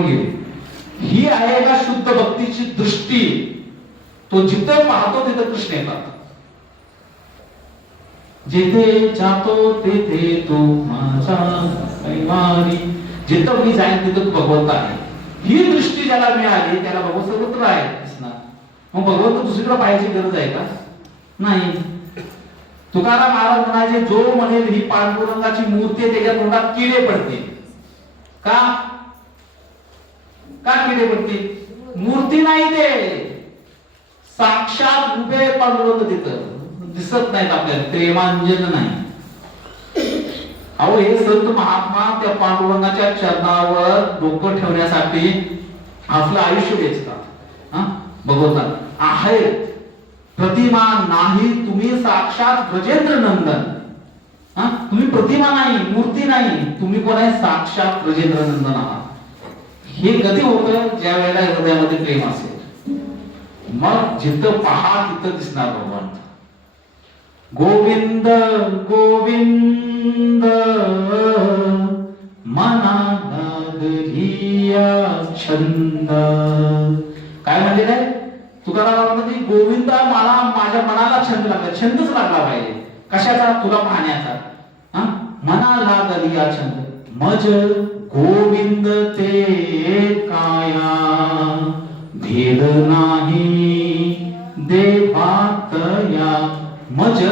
ठेवून घे. ही आहे एका शुद्ध भक्तीची दृष्टी. तो जिथं पाहतो तिथं कृष्ण येतात. जिथे जातो तिथे तो माझा कैवारी. जिथं मी जाईन तिथं तू भगवंत आहे. ही दृष्टी ज्याला मिळाली त्याला भगवंत सर्वत्र आहे दिसणार. मग भगवंत दुसरीकडे पाहायची गरज आहे का? नाही. तुकाराम महाराज म्हणाले जो म्हणेल ही पांडुरंगाची मूर्ती आहे त्याच्या तोंडात किडे पडतील. का किडे पडतील? मूर्ती नाही ते, साक्षात उभे पांडुरंग तिथं दिसत नाहीत आपल्याला, प्रेमांजन नाही. अहो हे संत महात्मा त्या पांडुरंगाच्या चरणावर डोकं ठेवण्यासाठी आपलं आयुष्य वेचतात. भगवंत आहे प्रतिमा नाही, तुम्ही साक्षात ब्रजेंद्र नंदन. तुम्ही प्रतिमा नाही, मूर्ती नाही, तुम्ही कोण आहे? साक्षात ब्रजेंद्र नंदन आहात. हे कधी होतं? ज्या वेळेला हृदयामध्ये प्रेम असेल. मग जिथं पहा तिथं दिसणार भगवंत. गोविंद गोविंद मना लागलिया छंद. काय म्हणलेलं आहे तुकाराम? म्हणजे गोविंद मला माझ्या मनाला छंद लागला. छंदच लागला पाहिजे. कशाचा? तुला पाहण्याचा. मना लागलिया छंद. मज गोविंद ते काया भेद नाही देवातया. मज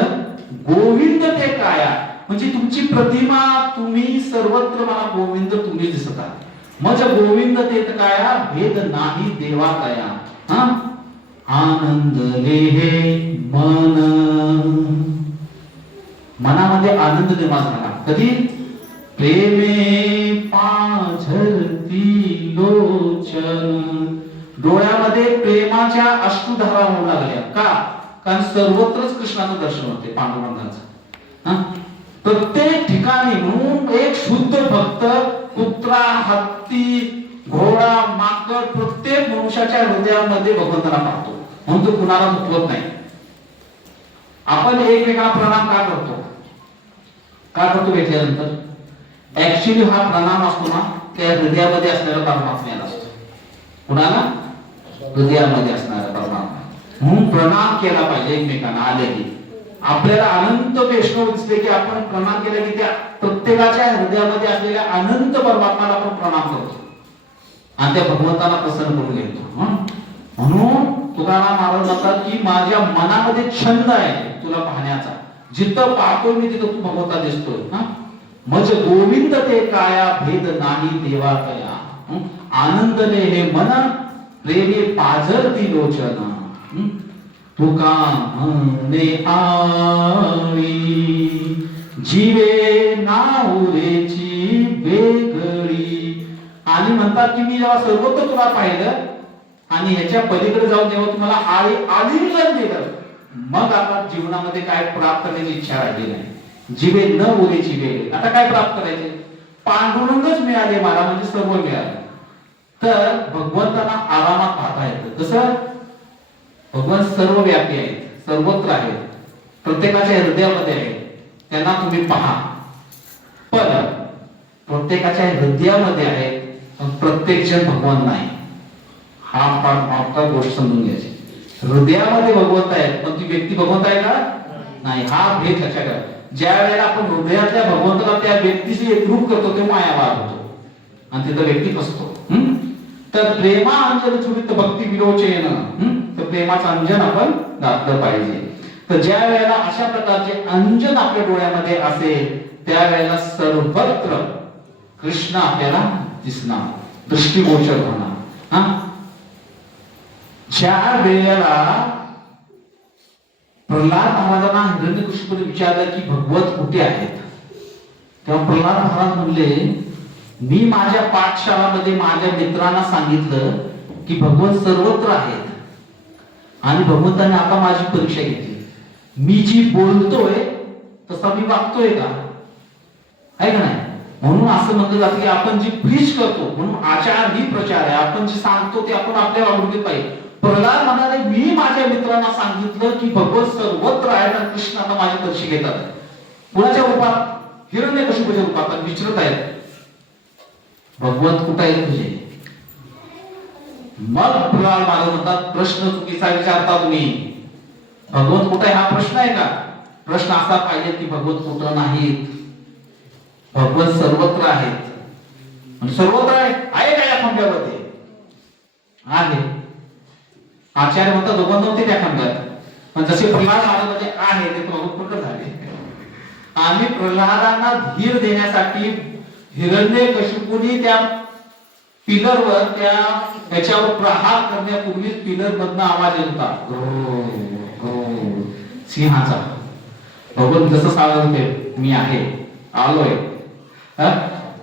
गोविंद ते काया म्हणजे तुमची प्रतिमा, तुम्ही सर्वत्र मला गोविंद तुम्ही दिसत आहात. मज गोविंद ते काया भेद नाही देवातया. आनंद लेहे मन. मनामध्ये आनंद निर्माण झाला. कधी? प्रेमे पाझरती लोचन. डोळ्यामध्ये प्रेमाच्या अश्रुधारा होऊ लागल्या. का? कारण सर्वत्रच कृष्णाचं दर्शन होते पांडुरंगाचं. प्रत्येक ठिकाणी. म्हणून एक शुद्ध भक्त कुत्रा, हत्ती, घोडा, माकड प्रत्येक मनुष्याच्या हृदयामध्ये भगवंताला पाहतो. म्हणून तो कुणाला दुखवत नाही. आपण एकमेकाला प्रणाम का करतो? का करतो भेटल्यानंतर? ऍक्च्युली हा प्रणाम असतो ना त्या हृदयामध्ये असलेला परमात्म्याला असतो. कुणाला? हृदयामध्ये असणारा परमात्मा. म्हणून प्रणाम केला पाहिजे एकमेकांना. आले की आपल्याला अनंत वैष्णव दिसले की आपण प्रणाम केला की त्या प्रत्येकाच्या हृदयामध्ये असलेल्या अनंत परमात्म्याला आपण प्रणाम करतो आणि त्या भगवंताला प्रसन्न करून घेतो. म्हणून तुकाराम महाराज म्हणतात की माझ्या मनामध्ये छंद आहे तुला पाहण्याचा. जिथं पाहतो मी तिथं तू भगवंता दिसतोय. मज गोविंद ते काया भेद नाही देवातया. आनंदले हे मन प्रेमे पाझरती लोचन. तुका म्हणे आई जीवे नाउरेची वेगळी. आणि म्हणतात की मी जेव्हा सर्वत्र तुला पाहिलं आणि ह्याच्या पलीकडे जाऊन जेव्हा तुम्हाला आलिंगन दिलं मग आता जीवनामध्ये काय प्राप्त करण्याची इच्छा राहिली नाही. जीवे न उरेची वेगळी. आता काय प्राप्त करायचे? पांडुरंगच मिळाले मला म्हणजे सर्व मिळाले. तर भगवंताला आरामात पाहता येतं. कसं? भगवान सर्वव्यापी आहेत, सर्वत्र आहेत, प्रत्येकाच्या हृदयामध्ये आहेत. त्यांना तुम्ही पहा. पण प्रत्येकाच्या हृदयामध्ये आहेत पण प्रत्येक जण भगवान नाही. हा फार महत्त्वाची गोष्ट समजून घ्यायची. हृदयामध्ये भगवंत आहेत पण ती व्यक्ती भगवंत आहे का? नाही. हा भेद लक्षात ठेवा. ज्या वेळेला आपण हृदयातल्या भगवंताला त्या व्यक्तीशी एकरूप करतो तेव्हा मायावाद होतो आणि तिथं व्यक्ती फसतो. तर प्रेमा अंजन चुरित भक्ती विरोचेन. तर प्रेमाचं अंजन आपण घातलं पाहिजे. तर ज्या वेळेला अशा प्रकारचे अंजन आपल्या डोळ्यामध्ये असेल त्यावेळेला सर्वत्र कृष्ण आपल्याला दिसणार, दृष्टीगोचर होणार. ज्या वेळेला प्रल्हाद महाराजांना हिरण्यकशिपूने विचारलं की भगवत कुठे आहेत तेव्हा प्रल्हाद महाराज म्हणले मी माझ्या पाठशाळामध्ये माझ्या मित्रांना सांगितलं की भगवंत सर्वत्र आहेत आणि भगवंताने आता माझी परीक्षा घेतली. मी जी बोलतोय तसा मी वागतोय का? आहे का नाही? म्हणून असं म्हटलं जातं की आपण जी प्रीच करतो म्हणून आचार ही प्रचार आहे. आपण जे सांगतो ते आपण आपल्या वागणुकीत पाहिजे. प्रल्हाद म्हणाले मी माझ्या मित्रांना सांगितलं की भगवंत सर्वत्र आहेत आणि कृष्ण आता माझी परीक्षा घेतात. कुणाच्या रूपात? हिरण्यकशिपूच्या रूपात विचारत आहेत भगवंत कुठे आहे तुझे? मग प्रल्हाद महाराज म्हणतात प्रश्न चुकीचा विचारता तुम्ही. भगवंत कुठे हा प्रश्न आहे का? प्रश्न असा पाहिजे की भगवंत कुठं नाहीत, भगवंत सर्वत्र आहेत. सर्वत्र आहे का या खांब्यामध्ये? आहे. आचार्य म्हणतात भगवंत नव्हते त्या खांब्यात, पण जसे प्रल्हाद महाराज आहे ते भगवंत प्रकट झाले. आम्ही प्रल्हादांना धीर देण्यासाठी हिरण्यकशिपूने त्या पिलरवर त्याच्यावर प्रहार करण्यापूर्वी पिलर मधनं आवाज येत होता सिंहाचा. भगवंत जसं सांगत होते मी आहे, आलोय.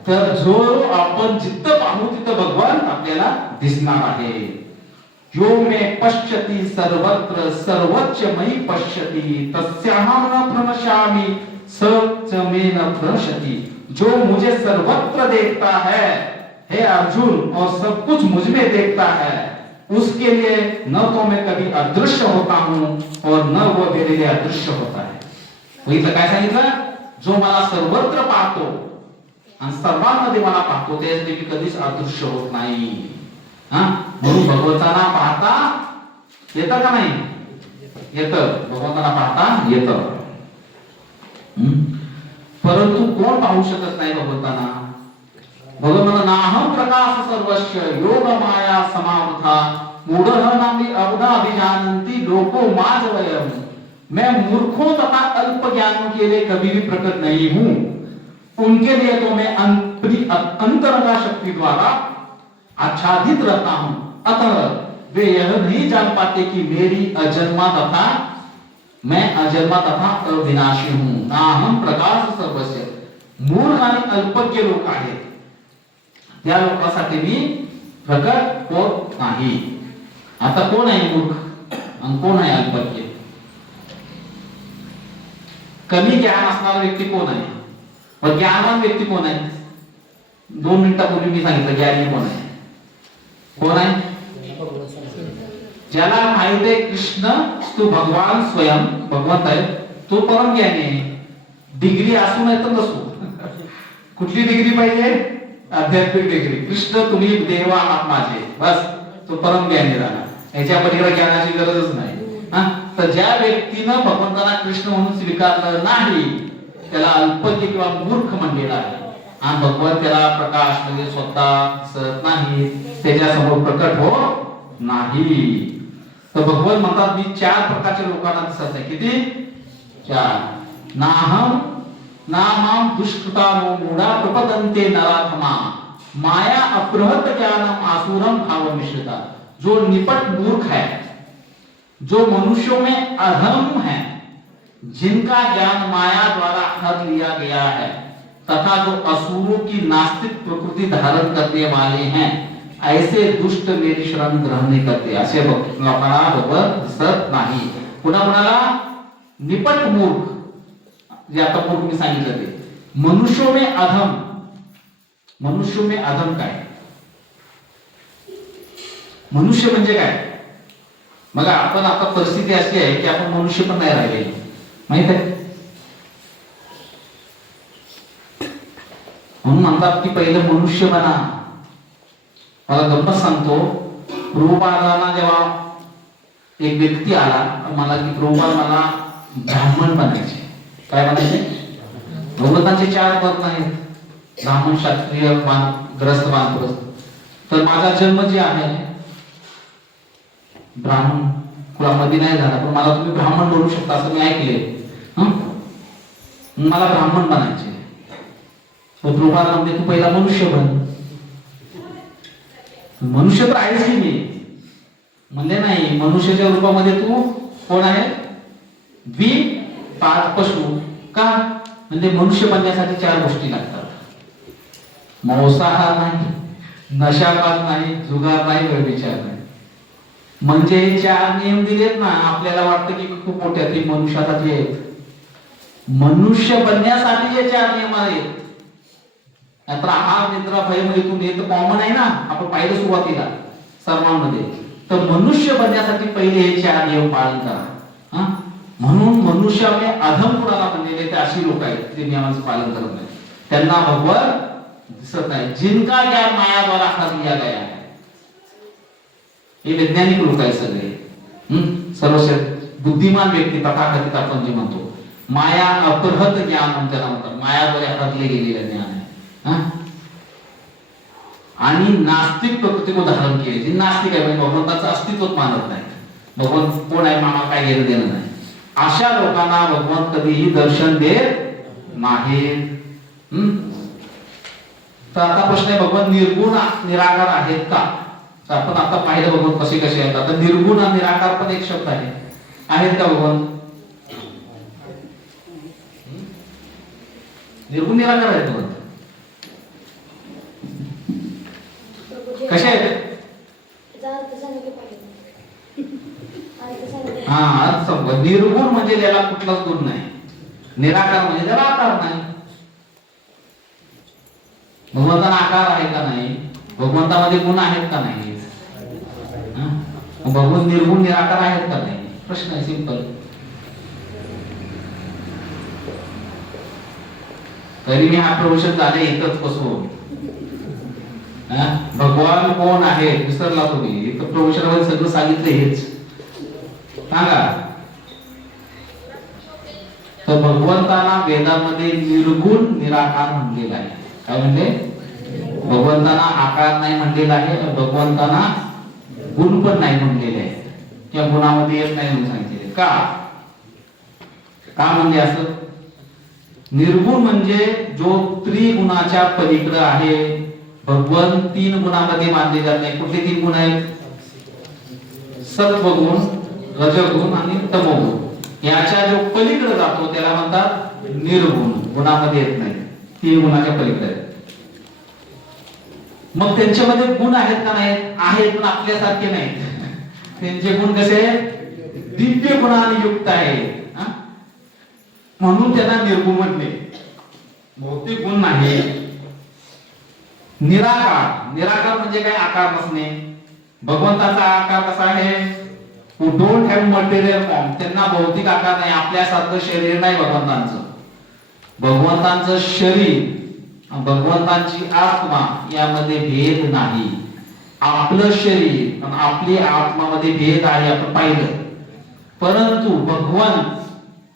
तर जो आपण जिथं पाहू तिथं भगवान आपल्याला दिसणार आहे. यो मे पश्यति सर्वत्र सर्वच्च मयि पश्यति तस्याहं न प्रणश्यामि स च मे न प्रणश्यति. जो मुझे सर्वत्र देखता है हे अर्जुन, और सब कुछ मुझ में देखता है, उसके लिए न तो मैं कभी अदृश्य होता हूं और न वो मेरे लिए अदृश्य होता है. इथं काय सांगितलं? जो मला सर्वत्र पाहतो आणि सर्वांमध्ये मला पाहतो त्यासाठी मी कधीच अदृश्य होत नाही. म्हणून भगवंताला पाहता येतं का नाही? येतं. भगवंताला पाहता येतं. परंतु कोण पाहू शकत नाही भगवंताला? भगवंताला नाहं प्रकाश सर्वस्य योग माया समावथा मूढ़ः नामी अवधा अभिजानन्ति लोको माज वयम्. मैं मूर्खों तथा अल्प ज्ञानों के लिए कभी भी प्रकट नहीं हूं, उनके लिए तो मैं अपनी अंतरंगा शक्ति द्वारा आच्छादित रहता हूं. अतः वे यह नहीं जान पाते कि मेरी अजन्मा तथा मैं अजन्मा तथा अविनाशी हूं. नाहं प्रकाश सर्वस्य. मूर्ख आणि अल्पज्ञ लोक आहेत, त्या लोकांसाठी मी प्रकट होत नाही. आता कोण आहे मूर्ख आणि कोण आहे अल्पज्ञ? कमी ज्ञान असणारा व्यक्ती कोण आहे व ज्ञानवान व्यक्ती कोण आहे? 2 मिनिटापूर्वी मी सांगितलं ज्ञानी कोण आहे. कोण आहे? ज्याला माहित आहे कृष्ण तो भगवान स्वयं भगवंत आहे, तो परम ज्ञानी आहे. डिग्री असू नाही तर नसू. कुठली डिग्री पाहिजे? आध्यात्मिक डिग्री. कृष्ण तुम्ही देव आहात माझे, बस तो परम ज्ञानी झाला. याच्या पलीकडे ज्ञानाची गरजच नाही. तर ज्या व्यक्तीनं भगवंताला कृष्ण म्हणून स्वीकारलं नाही त्याला अल्पज्ञ किंवा मूर्ख म्हणलेला आहे. आणि भगवंत त्याला प्रकाश म्हणजे स्वतः दिसत नाही, त्याच्या समोर प्रकट होत नाही. तर भगवंत म्हणतात मी 4 प्रकारच्या लोकांना दिसत नाही. किती? 4. नाहं नामाम दुष्कृतानो मूढा प्रपतन्ते नराधमा माया अपृहत ज्ञानम आसुरम भाव मिश्रिता. जो निपट मूर्ख है, जो मनुष्यों में अधम है, जिनका ज्ञान माया द्वारा हर लिया गया है, तथा जो असुरों की नास्तिक प्रकृति धारण करने वाले हैं, ऐसे दुष्ट मेरी शरण ग्रहण नहीं करते. असे लोकांना भगवंत दिसत नाही. कुणाला? निपट मूर्ख, जे आता पूर्वी मी सांगितलं ते. मनुष्यों में अधम. मनुष्य में अधम काय? मनुष्य म्हणजे काय? बघा आपण आता परिस्थिती अशी आहे की आपण मनुष्य पण नाही राहिले, माहित आहे. म्हणून म्हणतात की पहिलं मनुष्य बना. मला गप्पा सांगतो, प्रभुपादांना जेव्हा एक व्यक्ती आला मला की प्रभुपाद मला ब्राह्मण बनायचे. काय बनायचे? भगवंतांचे 4 वर्ण आहेत, ब्राह्मण, क्षत्रिय, ग्रस्त, वानप्रस्थ. तर माझा जन्म जे आहे ब्राह्मण कुळामध्ये नाही झाला, पण मला तुम्ही ब्राह्मण बनवू शकता असं मी ऐकले. मला ब्राह्मण बनायचे. प्रभुपाद म्हणते तू पहिला मनुष्य बन. मनुष्य तर आहेस की मी म्हणले नाही. मनुष्याच्या रूपामध्ये तू कोण आहे? द्विपाद पशु. का? म्हणजे मनुष्य बनण्यासाठी 4 गोष्टी लागतात. मांसाहार नाही, नशापान नाही, जुगार नाही, व्यभिचार नाही. म्हणजे 4 नियम दिलेत ना. आपल्याला वाटतं की खूप मोठ्या ते मनुष्यासाठी आहेत. मनुष्य बनण्यासाठी हे 4 नियम आहेत. तर आहार निद्रा भय म्हणजे तुम्ही तर कॉमन आहे ना, आपण पाहिलं सुरुवातीला सर्वांमध्ये. तर मनुष्य बनण्यासाठी पहिले हे 4 नियम पालन करा. म्हणून मनुष्याने अधम कुणाला बनलेले ते अशी लोक आहेत जे नियमांचं पालन करत नाही. त्यांना भगवान दिसत नाही. जिनका ज्ञान माया द्वारा हर लिया गया है. हे वैज्ञानिक लोक आहेत सगळे. बुद्धिमान व्यक्ती तथाकथित आपण जे म्हणतो, माया अपहृत ज्ञान त्याला म्हणतात, मायाद्वारे हरले गेलेलं ज्ञान आहे. आणि नास्तिक प्रकृती धारण केली, जी नास्तिक आहे म्हणजे भगवंताचं अस्तित्वच मानत नाही, भगवंत कोण आहे मामा काय घेणं देणं नाही, अशा लोकांना भगवंत कधीही दर्शन देत नाहीत. तर आता प्रश्न आहे, भगवान निर्गुण निराकार आहेत का? तर आपण आता पाहिलं भगवंत कसे कसे आहेत. आता निर्गुण आणि निराकार पण एक शब्द आहे, आहेत का भगवंत? निर्गुण निराकार आहेत भगवंत. कसे आहेत? हा, अर्थ समजा. निर्गुण म्हणजे त्याला कुठलाच गुण नाही, निराकार म्हणजे त्याला आकार नाही. भगवंताला आकार आहे का नाही? भगवंतामध्ये गुण आहेत का नाही? भगवंत निर्गुण निराकार आहेत का नाही? प्रश्न आहे सिंपल. तरी मी हा प्रवचन झाले इथंच बसवून, भगवान कोण आहे विसरला तुम्ही. इथं प्रवचनामध्ये सगळं सांगितलं हेच. सांगा. तर भगवंताला वेदामध्ये निर्गुण निराकार म्हणलेला आहे. काय म्हणले? भगवंताना आकार नाही म्हणलेला आहे, भगवंताना गुण पण नाही म्हणलेले आहे, त्या गुणामध्ये येत नाही म्हणून सांगितले. का म्हणजे असं? निर्गुण म्हणजे जो त्रिगुणाच्या पलीकडे आहे. भगवंत 3 गुणामध्ये मानले जात नाही. कुठले 3 गुण आहेत? सत्वगुण, रजगुण आणि तमोगुण. याच्या जो पलीकडे जातो त्याला म्हणतात निर्गुण. गुणामध्ये येत नाही, 3 गुणाच्या पलीकडे. मग त्यांच्यामध्ये गुण आहेत का नाहीत? आहेत, पण आपल्यासारखे नाहीत. त्यांचे गुण कसे? दिव्य गुणाने युक्त आहे, म्हणून त्यांना निर्गुण म्हणले. भौतिक गुण नाही. निराकार म्हणजे काय? आकार नसणे. भगवंताचा आकार कसा आहे? who don't have material form. त्यांना भौतिक आकार नाही, आपल्यासारखं शरीर नाही भगवंतांचं. भगवंतांचं शरीर, भगवंतांची आत्मा यामध्ये भेद नाही. आपलं शरीर आणि आपली आत्मामध्ये भेद आहे आपण पाहिलं, परंतु भगवंत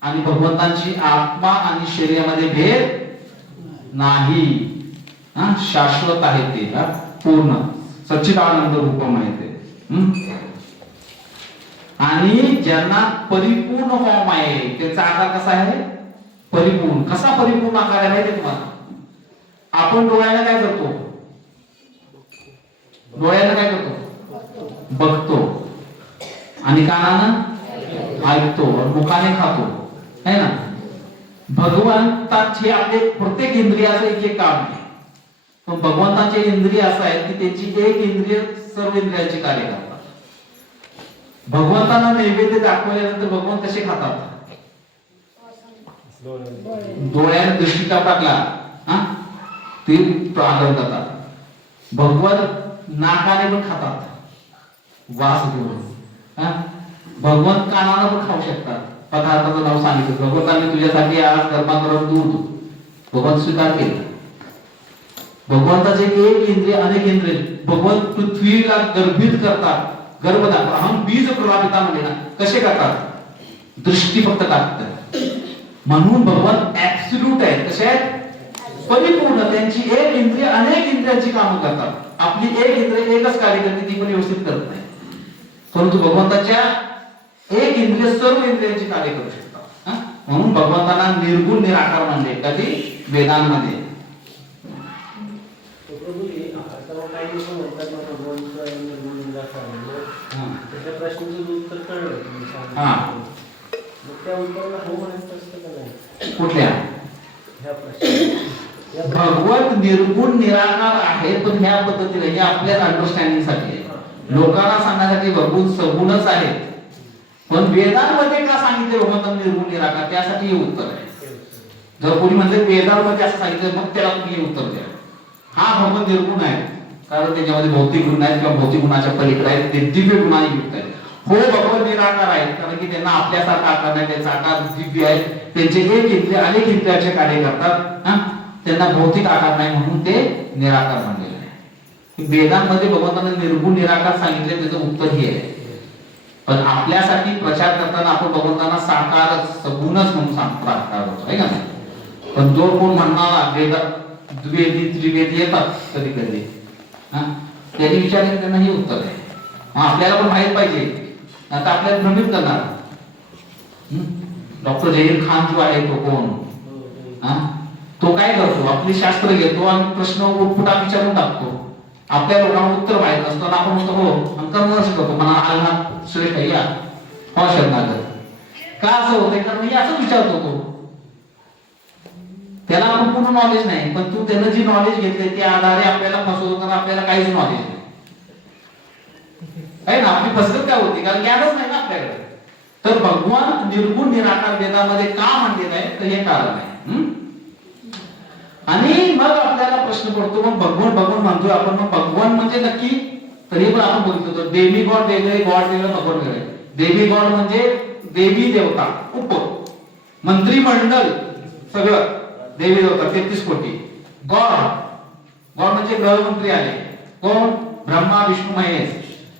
आणि भगवंतांची आत्मा आणि शरीरामध्ये भेद नाही. शाश्वत आहे ते, पूर्ण सच्चिदानंद रूपम आहे ते. आणि ज्यांना परिपूर्ण फॉर्म आहे त्याचा आकार कसा आहे? परिपूर्ण. कसा परिपूर्ण आकार आहे माहिती तुम्हाला? आपण डोळ्याने काय करतो? डोळ्याने काय करतो? बघतो. आणि कानानं ऐकतो, मुखाने खातो, है ना? भगवंताचे आपले प्रत्येक इंद्रियाचं एक काम आहे. पण भगवंताचे इंद्रिय असं आहे की त्याची एक इंद्रिय सर्व इंद्रियांचे कार्य करतात. भगवंतांना नैवेद्य दाखवल्यानंतर भगवंत कसे खातात? डोळ्याने दृष्टिका टाकला ते प्रार्थना करतात. भगवंत नाकाने पण खातात, वास घेऊन. भगवंत कानाने पण खाऊ शकतात. पदार्थाचं नाव सांगितलं, भगवंतांनी तुझ्यासाठी आज गरमागरम दूध, भगवंत स्वीकार केला. भगवंताचे एक इंद्रिय अनेक इंद्रिय. भगवंत पृथ्वीला गर्भित करतात, गर्भ दाखवतात. हम बीज प्रलापिता म्हणजे ना कसे करतात? दृष्टी फक्त टाकतात. म्हणून भगवंत ऍब्सोल्यूट आहे. कसे आहेत? परिपूर्ण. त्यांची एक इंद्रिय अनेक इंद्रियांची कामं करतात. आपली एक इंद्रिय एकच कार्य करते, ती पण व्यवस्थित करत नाही. परंतु भगवंताच्या एक इंद्रिय सर्व इंद्रियांची कार्य करू शकतात. म्हणून भगवंतांना निर्गुण निराकार म्हणले कधी वेदांमध्ये. कुठल्या? भगवत निर्गुण निराकार आहे, पण ह्या पद्धतीने हे आपल्या अंडरस्टँडिंग साठी, लोकांना सांगण्यासाठी भगवंत सगुणच आहे. पण वेदांमध्ये का सांगितले भगवंत निर्गुण निराकार? त्यासाठी हे उत्तर आहे. जर कोणी म्हणते वेदांमध्ये असं सांगितलं, मग त्याला तुम्ही हे उत्तर द्या. हा भगवंत निर्गुण आहे कारण त्याच्यामध्ये भौतिक गुण आहेत किंवा भौतिक गुणाच्या पलीकडे आहेत, ते दिव्य गुणाने युक्त आहेत. हो, भगवंत निराकार आहेत कारण की त्यांना आपल्यासारखा आकार नाही, त्यांचा आकार दिव्य आहे. त्यांचे एक इंद्रिय अनेक इंद्रियाचे कार्य करतात. त्यांना भौतिक आकार नाही म्हणून ते निराकार म्हणलेले आहे. वेदांमध्ये भगवंताने निर्गुण निराकार सांगितले, त्याचं उत्तर हे आहे. पण आपल्यासाठी प्रचार करताना आपण भगवंतांना साकारच सगुणच म्हणून सांगतो आहे का नाही. पण जो कोण म्हणणारा द्विवेदी त्रिवेदी येतात कधी कधी, त्यांनी विचारले त्यांना हे उत्तर आहे. आपल्याला पण माहित पाहिजे, आता आपल्याला भ्रमित करणार. डॉक्टर जहीर खान जो आहे तो कोण, तो काय करतो, आपली शास्त्र घेतो आणि प्रश्न उठपुटा विचारून टाकतो. आपल्या लोकांना उत्तर माहित असताना आपण म्हणतो हो अंकर्मश करतो, म्हणा आलना श्रेष्ठ या हो शरणागत. का असं होते, कारण मी असं विचारतो तो, त्याला आपण पूर्ण नॉलेज नाही, पण तू त्यानं जी नॉलेज घेतले त्या आधारे आपल्याला फसवतो, कारण आपल्याला काहीच नॉलेज नाही आहे ना. आपली फसगत काय होती, कारण ज्ञानच नाही ना आपल्याकडे. तर भगवान निर्गुण निराकार वेदामध्ये का म्हणलेलं आहे, तर हे कारण आहे. आणि मग आपल्याला प्रश्न पडतो, मग भगवान भगवान म्हणतोय आपण, मग भगवान म्हणजे नक्की, तरी पण आपण बोलतो देवी गॉड वेगळे, गॉड वेगळे, भगवान वेगळे. देवी गॉड म्हणजे देवी देवता, उप मंत्रिमंडल सगळं देवी देवता 33 कोटी. गॉड गॉड म्हणजे गृहमंत्री आले, कोण, ब्रह्मा विष्णू महेश.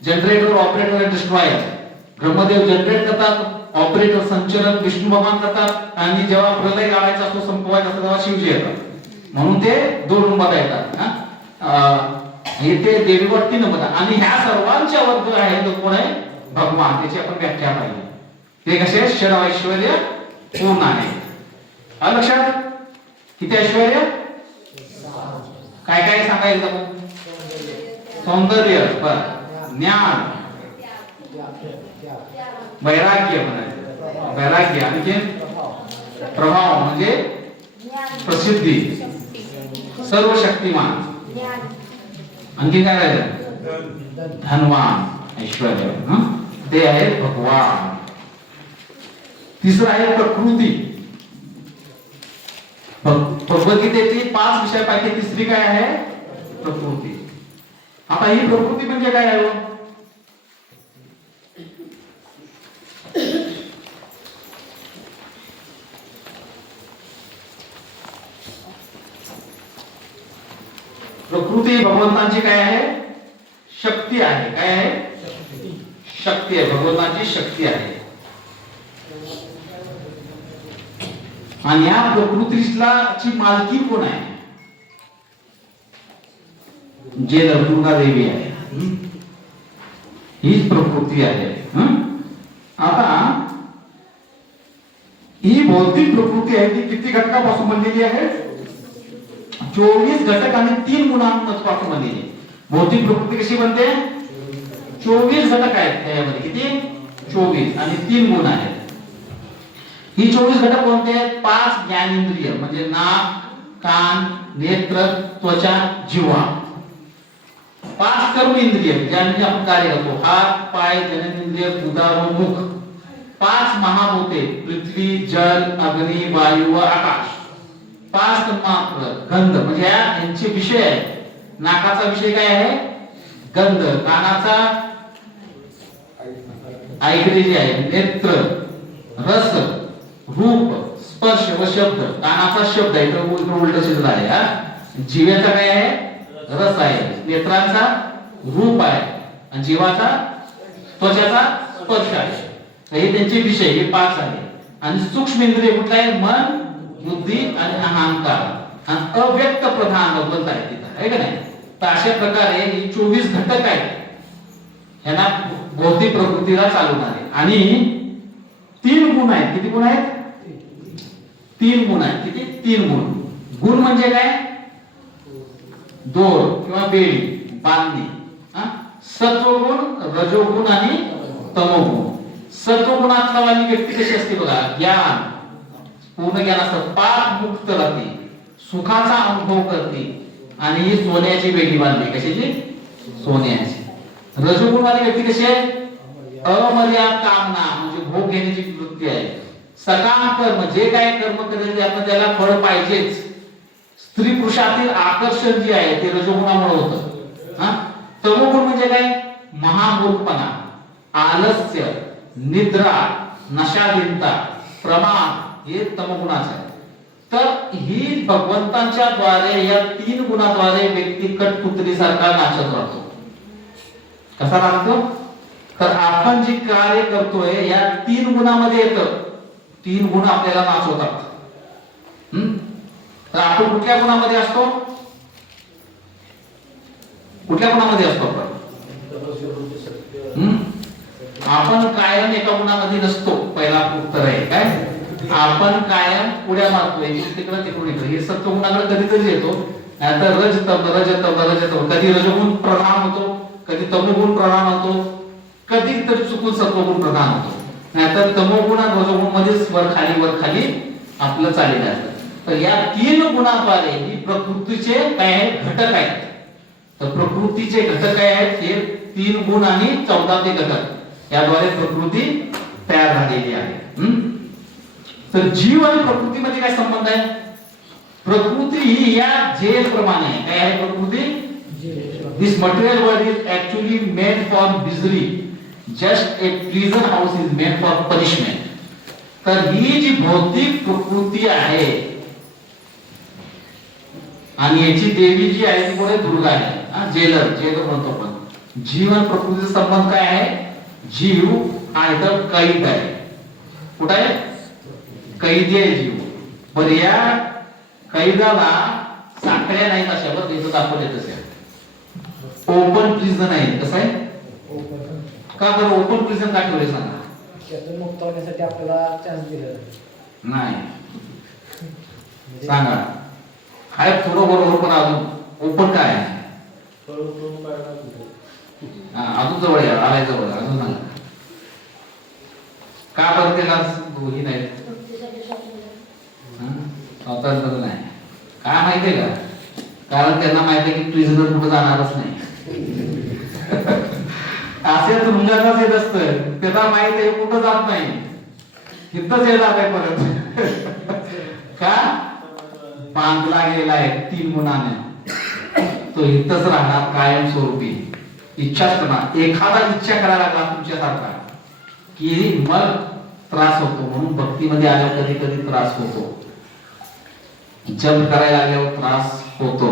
जनरेटर, ऑपरेटर आणि डिस्ट्रॉयर. ब्रह्मदेव जनरेट करतात, ऑपरेटर संचलन विष्णू भगवान करतात, आणि जेव्हा प्रलय लावायचा असतो, संपवायचा असतो, तेव्हा शिवजी येतात. म्हणून ते दोन रूपात येतात. हे ते देवीगॉड 3 नंबर. आणि ह्या सर्वांच्या वर आहे तो कोण आहे, भगवान. त्याची आपण व्याख्या पाहिली, ते कसे षड ऐश्वर्य पूर्ण आहे. लक्षात किती ऐश्वर्य, काय काय सांगायचं, सौंदर्य, ज्ञान, वैराग्य म्हणायचं, वैराग्य, आणखी प्रभाव म्हणजे प्रसिद्धी, सर्व शक्तिमान, आणखी काय राहिलं, धनवान, ऐश्वर्य, ते आहे भगवान. तिसरं आहे प्रकृती. भगवद्गीतेची 5 विषयापैकी तिसरी काय आहे, प्रकृती. आता ही प्रकृती म्हणजे काय आहे, प्रकृती भगवंतांची काय आहे, शक्ती आहे. काय आहे, शक्ती आहे, भगवंतांची शक्ती आहे. आणि या प्रकृतीला ची मालकी कोण आहे, जे दुर्गा देवी आहे, हीच प्रकृती आहे. आता ही भौतिक प्रकृती आहे, ती किती घटकापासून बनलेली आहे, 24 घटक आणि 3 गुणांपासून बनलेली. भौतिक प्रकृती कशी बनते, 24 घटक आहेत त्यामध्ये, किती, 24 आणि 3 गुण आहेत. ही 24 घटक कोणते आहेत, 5 ज्ञानेंद्रिय म्हणजे नाक, कान, नेत्र, त्वचा, जिव्हा. 5 कर्म इंद्रिय ज्यांनी आपण कार्य करतो, हात, पाय, जननेंद्रिय, उदर व मुख. 5 महाभूते, पृथ्वी, जल, अग्नी, वायू व आकाश. 5 तन्मात्र, गंध म्हणजे यांचे विषय आहे. नाकाचा विषय काय आहे, गंध. कानाचा ऐकणे जे आहे, नेत्र, रस, रूप, स्पर्श व शब्द. कानाचा शब्द आहे, तो उलट सिद्ध आहे. जिव्याचा काय आहे, रस आहे. नेत्रांचा रूप आहे, आणि जीवाचा, त्वचाचा स्पर्श आहे. हे त्यांचे विषय, हे 5 आहे. आणि सूक्ष्म इंद्रिय कुठला आहे, मन, बुद्धी आणि अहंकार. आणि अव्यक्त प्रधान भगवंत आहे तिथं, आहे का नाही. तर अशा प्रकारे हे 24 घटक आहेत, यांना भौतिक प्रकृतीला चालवणारे. आणि 3 गुण आहेत. किती गुण आहेत, 3 गुण आहेत. किती, 3 गुण. गुण म्हणजे काय, दोर किंवा बेडी, बांधणी. सत्वगुण, रजोगुण आणि तमोगुण. सत्वगुणातला वाली व्यक्ती कशी असते बघा, ज्ञान, पूर्ण ज्ञान असतं, पाप मुक्त राहते, सुखाचा अनुभव करते, आणि ही सोन्याची बेडी बांधली. कशाची, सोन्याची. रजोगुण वाली व्यक्ती कशी आहे, अमर्याद कामना म्हणजे भोग घेण्याची वृत्ती आहे. सकाम कर्म, जे काय कर्म करेल त्याला फळ पाहिजेच. स्त्री पुरुषातील आकर्षण जे आहे ते रजोगुणामुळे होतं. तमोगुण म्हणजे काय, महामूर्खपणा, आलस्य, निद्रा, नशाधीनता, प्रमाद, हे तमोगुणाचं आहे. तर ही भगवंतांच्या द्वारे या 3 गुणाद्वारे व्यक्ती कठपुतळीसारखा नाचत राहतो. कसा राहतो? तर आपण जे कार्य करतोय या 3 गुणामध्ये येतं. 3 गुण आपल्याला नाचवतात. तर आपण कुठल्या गुणामध्ये असतो? कुठल्या गुणामध्ये असतो आपण? आपण कायम एका गुणामध्ये नसतो. पहिला उत्तर आहे काय? आपण कायम उड्या मारतोय तिकडे तिकडून इकडे. हे सत्व गुणाकडे कधीतरी येतो. नाहीतर रजतम कधी रजगुण प्रधान होतो, कधी तमोगुण प्रधान होतो, कधीतरी चुकून सत्वगुण प्रधान होतो. नाहीतर तमोगुण आणि रजोगुण मध्येच वर खाली आपलं चाललेलं असतं. तर या 3 गुणाद्वारे ही प्रकृतीचे काय आहेत? घटक आहेत. तर प्रकृतीचे घटक काय आहेत? हे 3 गुण आणि 14 ते घटक याद्वारे प्रकृती तयार झालेली आहे. तर जीव आणि प्रकृतीमध्ये काय संबंध आहे? प्रकृती ही या जेल प्रमाणे काय आहे? प्रकृती this material world is actually made for misery, just a prison house is made for punishment. तर ही जी भौतिक प्रकृती आहे आणि याची देवी जी आहे ती कोण आहे? दुर्गा आहे. जेलर म्हणतो आपण. जीवन प्रकृतीचा संबंध काय आहे? जीव हा इथं कैद आहे. कुठं आहे? कैदी आहे जीव. पण या कैदाला साखळ्या नाहीत अशा बरं इथं दाखवले तसे. ओपन प्रिझन आहे. कसं आहे? का बरं ओपन प्रिझन का ठेवले सांगा? त्यातून मुक्त होण्यासाठी आपल्याला चान्स दिला नाही. सांगा. हाय थोडं बरोबर पण अजून ओपन काय आहे? अजून जवळ या. आलाय जवळ. अजून सांगा. का बरं त्याला दोन्ही नाही? स्वतंत्र नाही. काय माहितीये का? कारण त्यांना माहिती आहे की प्रिझनर कुठे जाणारच नाही. असे तुरुंगातच येत असतं. त्याला माहित आहे कुठं जात नाही. इथंच येणार आहे परत. का? बांधला गेलाय 3 गुणाने. तो इथंच राहणार कायमस्वरूपी. इच्छाच करणार. एखादा इच्छा करायला लागला तुमच्यासारखा की मग त्रास होतो. म्हणून भक्तीमध्ये आल्यावर कधी कधी त्रास होतो. जप करायला लागल्यावर त्रास होतो.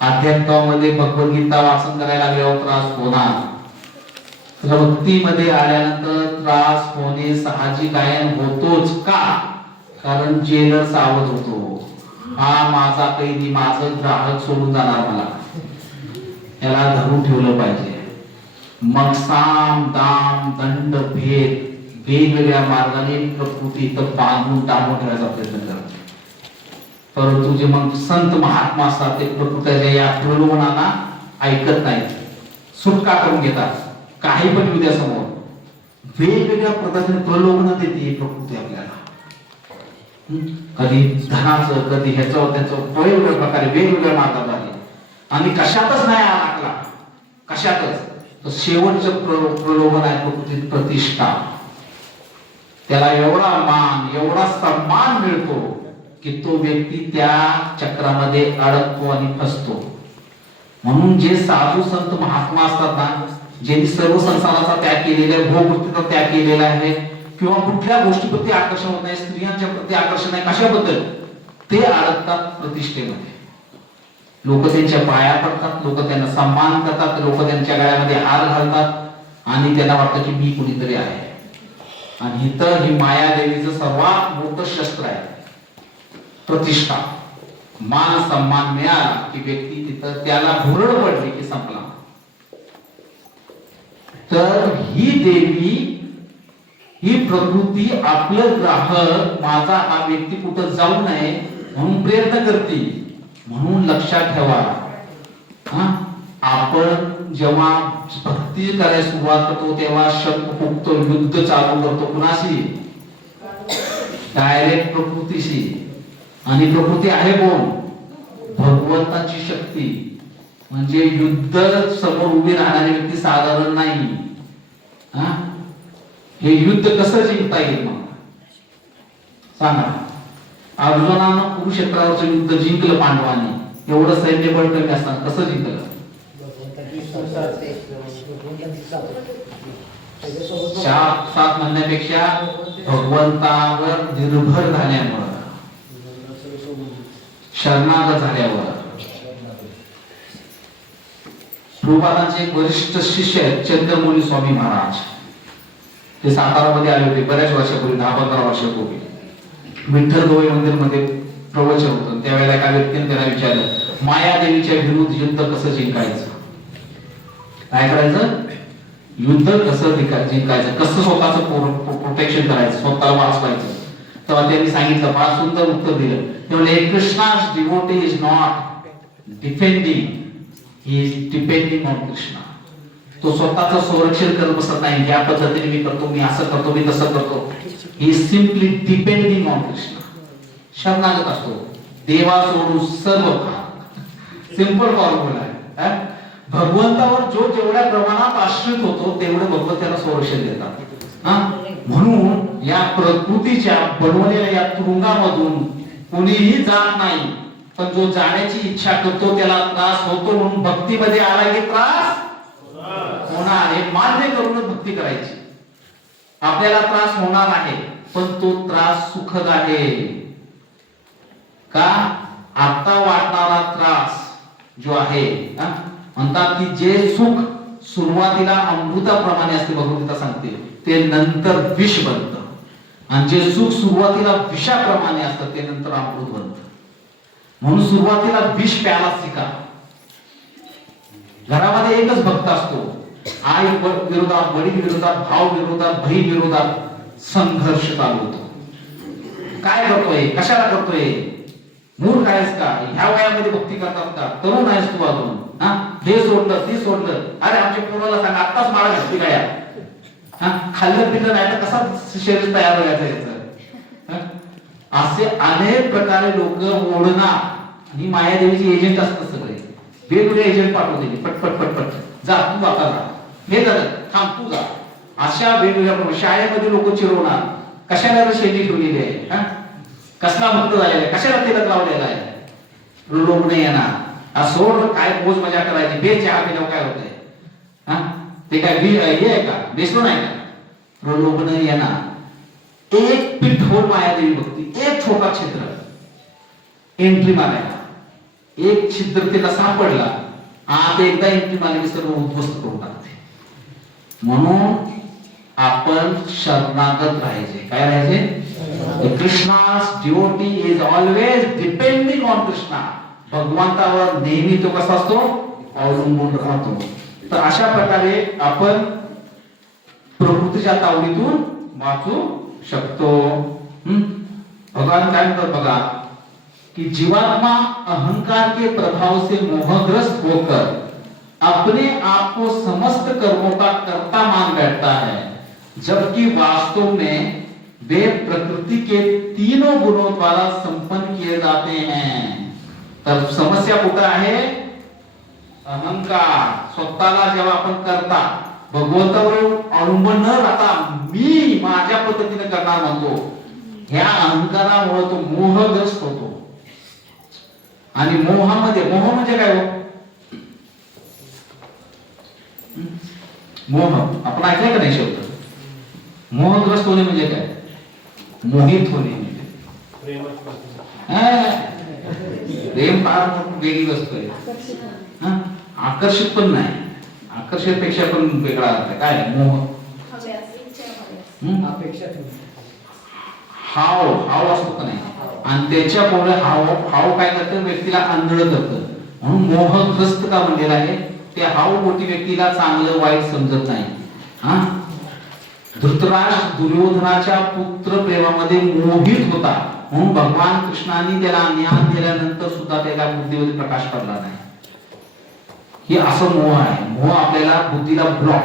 अध्यात्मामध्ये भगवद्गीता वाचन करायला लागल्यावर त्रास होणार. भक्तीमध्ये आल्यानंतर त्रास होणे साहजिक आहे. होतोच. का? कारण जेलर सावध होतो. हा माझा कैदी, माझं ग्राहक सोडून जाणार मला. याला धरून ठेवलं पाहिजे. मग साम दाम दंड भेद वेगवेगळ्या मार्गाने प्रकृती तर बांधून टाळून ठेवायचा प्रयत्न करतात. परंतु जे मग संत महात्मा असतात ते प्रकृतीच्या या प्रलोभनाला ऐकत नाहीत. सुटका करून घेतात. काही पण येऊ द्या समोर. वेगवेगळ्या पद्धतीने प्रलोभन देते प्रकृती आपल्याला. कधी धनाचं, कधी ह्याचं त्याचं वेगवेगळ्या प्रकारे वेगवेगळ्या मार्गाद्वारे. आणि कशातच नाही अडकला. कशातच. तर शेवटचं प्रलोभन आहे प्रकृती प्रतिष्ठा. त्याला एवढा मान एवढा सन्मान मिळतो की तो व्यक्ती त्या चक्रामध्ये अडकतो आणि फसतो. म्हणून जे साधू संत महात्मा असतात ना, ज्यांनी सर्व संसाराचा त्याग केलेला आहे, भोगवृत्तीचा त्याग केलेला आहे, किंवा कुठल्या गोष्टीप्रती आकर्षण होत नाही, स्त्रियांच्या प्रती आकर्षण आहे, कशाबद्दल ते अडकतात प्रतिष्ठेमध्ये. लोक त्यांच्या पाया पडतात, लोक त्यांना सन्मान करतात, लोक त्यांच्या गळ्यामध्ये हार घालतात आणि त्यांना वाटतं की मी कुणीतरी आहे. आणि इथं ही माया देवीचं सर्वात मोठं शस्त्र आहे प्रतिष्ठा. मान सन्मान मिळाला की व्यक्ती तिथं त्याला भुरळ पडली की संपला. तर ही देवी ही प्रकृती आपलं ग्राहक माझा हा व्यक्ती कुठं जाऊ नये म्हणून प्रयत्न करते. म्हणून लक्षात ठेवा, आपण जेव्हा भक्ती करायला सुरुवात करतो तेव्हा शब्द फुकतो, युद्ध चालू करतो. कुणाशी? डायरेक्ट प्रकृतीशी. आणि प्रकृती आहे कोण? भगवंताची शक्ती. म्हणजे युद्ध समोर उभी राहणारी व्यक्ती साधारण नाही. हे युद्ध कसं जिंकता येईल मग सांगा? अर्जुनानं कुरुक्षेत्रावरचं युद्ध जिंकलं पांडवांनी. एवढं सैन्य बळ कमी असताना कसं जिंकलं? 7 म्हणण्यापेक्षा भगवंतावर निर्भर झाल्यामुळं. शरणागत झाल्यावर प्रभुपादांचे एक वरिष्ठ शिष्य आहेत चंद्रमौली स्वामी महाराज. ते सातारामध्ये आले होते बऱ्याच वर्षापूर्वी, 10-15 वर्षापूर्वी. विठ्ठल गवई मंदिर मध्ये प्रवचन होतं. त्यावेळेला एका व्यक्तीने त्यांना विचारलं, मायादेवीच्या विरुद्ध युद्ध कसं जिंकायचं, काय करायचं, युद्ध कसं जिंकायचं, कसं स्वतःचं प्रोटेक्शन करायचं, स्वतःला वाचवायचं. तेव्हा त्यांनी सांगितलं, फार सुंदर उत्तर दिलं. ते म्हणले, कृष्णा's devotee is not defending, he is depending on Krishna. तो स्वतःचं संरक्षण करत बसत नाही, या पद्धतीने मी करतो, मी असं करतो, मी तसं करतो. ही सिम्पली डिपेंडिंग ऑन कृष्णा. शरणागत असतो, देवा सोडून सर्व. सिंपल फॉर्म्युला आहे. भगवंतावर जो जेवढ्या प्रमाणात आश्रित होतो तेवढे भगवंत त्याला संरक्षण देतात. म्हणून या प्रकृतीच्या बनवलेल्या या तुरुंगामधून कोणीही जात नाही. पण जो जाण्याची इच्छा करतो त्याला त्रास होतो. म्हणून भक्तीमध्ये आला की त्रास होणार, हे मान्य करूनच भक्ती करायची. आपल्याला त्रास होणार आहे पण तो त्रास सुखद आहे का? आता वाटणारा त्रास जो आहे, म्हणतात की जे सुख सुरुवातीला अमृताप्रमाणे असते, भगवद्गीता सांगते, ते नंतर विष बनतं. आणि जे सुख सुरुवातीला विषाप्रमाणे असतं ते नंतर अमृत बनतं. म्हणून सुरुवातीला विष प्यायला शिका. घरामध्ये एकच भक्त असतो. आई विरोधात, वडील विरोधात, भाव विरोधात, बहीण विरोधात संघर्ष चालू होतो. काय करतोय, कशाला करतोय, मूर्ख आहेस का, ह्या वयामध्ये भक्ती करतात का, तरुण आहेस तू अजून, हे सोडलं ते सोडलं, अरे आमच्या पोराला सांग आत्ताच माळा घातली काय, खाल्लं पिल्लं नाही तर कसा शरीर तयार व्हायचं याचं. असे अनेक प्रकारे लोक ओढणार. ही मायादेवीची एजंट असतात सगळे, वेगवेगळे एजंट पाठवते. पटपट पटपट जा, तू आता जा, हे झालं, थांब तू जा. अशा वेगवेगळ्या शाळेमध्ये लोक चिरवणार, कशाला शेती ठेवलेली आहे, कसला भक्त झालेला आहे, कशाला तिलक लावलेला आहे, लोक नाही येणार. सोड, काय पोच मजा करायची, बे चहा पिल्यावर काय होतंय, ते काय हे आहे का, बेसलो नाही का, लोक नाही येणार. एक पिठोर मायादेवी भक्ती, एक छोटा छिद्र एंट्री मारायला, एक छिद्र तिला सापडला, आता एकदा एंट्री मारली की सर्व उद्ध्वस्त करून टाकते. म्हणून आपण शरणागत राहायचे. काय राहायचे? कृष्णा's devotee is always depending on Krishna. भगवंतावर नेहमी तो कसा असतो, अवलंबून राहतो. तर अशा प्रकारे आपण प्रकृतीच्या तावडीतून वाचू शकतो. भगवान काय म्हणतात बघा, कि जीवात्मा अहंकार के प्रभाव से मोहग्रस्त होकर अपने आप को समस्त कर्मों का कर्ता मान बैठता है, जबकि वास्तव में वे प्रकृति के तीनों गुणों द्वारा संपन्न किए जाते हैं. तर समस्या कुठे आहे? अहंकार. स्वतःला जेव्हा आपण करता, भगवंतावर अवलंबून न राहता मी माझ्या पद्धतीने करणार म्हणतो, ह्या अहंकारामुळे तो मोहग्रस्त होतो. आणि मोहामध्ये, मोह म्हणजे काय हो? मोह आपण ऐकलं का नाही शब्द? मोहग्रस्त होणे म्हणजे काय? मोहित होणे म्हणजे प्रेम फार वेगळी वस्तू आहे. आकर्षित पण नाही, आकर्षित पेक्षा पण वेगळा अर्थ आहे. काय मोह? हाव हाव असतो का नाही, आणि त्याच्यामुळे हाव काय करतं, व्यक्तीला आंधळ करतं. म्हणून मोहग्रस्त का म्हणलेला आहे? ते हाव मोठी व्यक्तीला चांगलं वाईट समजत नाही. धृतराष्ट्र दुर्योधनाच्या पुत्र प्रेमामध्ये मोहित होता, म्हणून भगवान कृष्णाने त्याला ज्ञान दिल्यानंतर सुद्धा त्याला बुद्धीमध्ये प्रकाश पडला नाही. हे असं मोह आहे. मोह आपल्याला बुद्धीला ब्लॉक